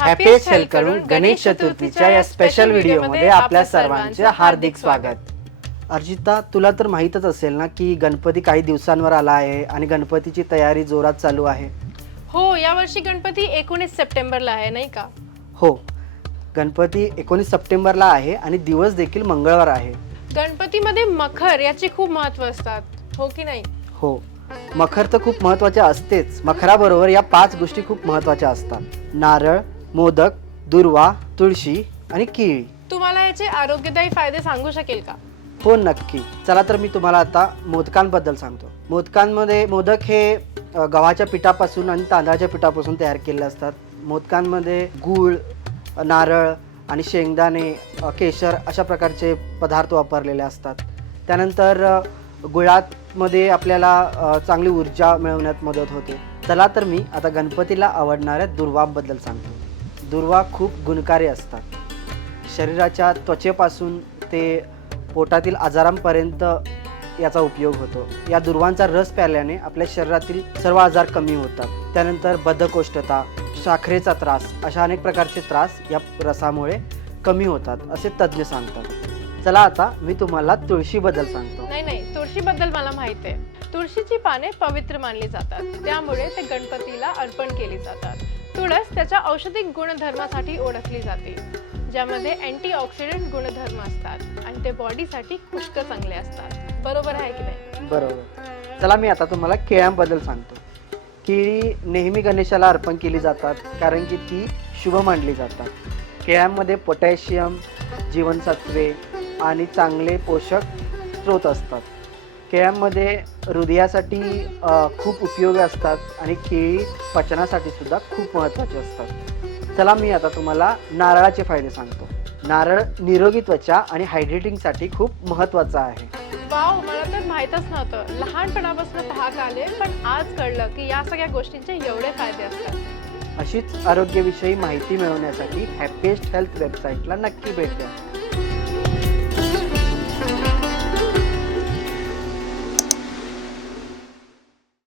Happiest health करून गणेश चतुर्थीच्या या स्पेशल व्हिडिओमध्ये आपल्या सर्वांचे हार्दिक स्वागत. अर्जिता, तुला तर माहीतच असेल ना की गणपती काही दिवसांवर आला आहे आणि गणपतीची तयारी जोरात चालू आहे. हो, यावर्षी गणपती 19 सप्टेंबरला आहे नाही का? हो, गणपती 19 सप्टेंबरला आहे आणि दिवस देखील मंगळवार आहे. गणपतीमध्ये मखर याचे खूप महत्त्व असतात, हो की नाही? हो, मखर तर खूप महत्त्वाचे असतेच. मखराबरोबर या 5 गोष्टी खूप महत्त्वाच्या असतात: नारळ, मोदक, दुर्वा, तुळशी आणि केळी. तुम्हाला याचे आरोग्यदायी फायदे सांगू शकेल का? हो, नक्की. चला तर मी तुम्हाला आता मोदकांबद्दल सांगतो. मोदक हे गव्हाच्या पिठापासून आणि तांदळाच्या पिठापासून तयार केलेले असतात. मोदकांमध्ये गूळ, नारळ आणि शेंगदाणे, केशर अशा प्रकारचे पदार्थ वापरलेले असतात. त्यानंतर गुळामध्ये आपल्याला चांगली ऊर्जा मिळवण्यात मदत होते. चला तर मी आता गणपतीला आवडणाऱ्या दुर्वांबद्दल सांगतो. दुर्वा खूप गुणकारी असतात. शरीराच्या त्वचेपासून ते पोटातील आजारांपर्यंत याचा उपयोग होतो. या दुर्वांचा रस प्यायल्याने आपल्या शरीरातील सर्व आजार कमी होतात. त्यानंतर बद्धकोष्ठता, साखरेचा त्रास अशा अनेक प्रकारचे त्रास या रसामुळे कमी होतात असे तज्ज्ञ सांगतात. चला आता मी तुम्हाला तुळशीबद्दल सांगतो. नाही, तुळशीबद्दल मला माहिती आहे. तुळशीची पाने पवित्र मानली जातात, त्यामुळे ते गणपतीला अर्पण केली जातात. तुळस त्याच्या औषधिक गुणधर्मासाठी ओळखली जाते, ज्यामध्ये अँटीऑक्सिडंट गुणधर्म असतात आणि ते बॉडीसाठी पुष्कळ चांगले असतात. बरोबर आहे की नाही? बरोबर. चला मी आता तुम्हाला केळ्यांबद्दल सांगतो. केळी नेहमी गणेशाला अर्पण केली जातात कारण की ती शुभ मानली जातात. केळ्यांमध्ये पोटॅशियम, जीवनसत्वे आणि चांगले पोषक स्रोत असतात. केळ्यांमध्ये हृदयासाठी खूप उपयोगी असतात आणि केळी पचनासाठी सुद्धा खूप महत्त्वाचे असतात. चला मी आता तुम्हाला नारळाचे फायदे सांगतो. नारळ निरोगी त्वचा आणि हायड्रेटिंगसाठी खूप महत्त्वाचा आहे. वाव, मला तर माहीतच नव्हतं. लहानपणापासून पाहत आले, पण आज कळलं की या सगळ्या गोष्टींचे एवढे फायदे असतात. अशीच आरोग्यविषयी माहिती मिळवण्यासाठी हॅपीएस्ट हेल्थ वेबसाईटला नक्की भेट द्या.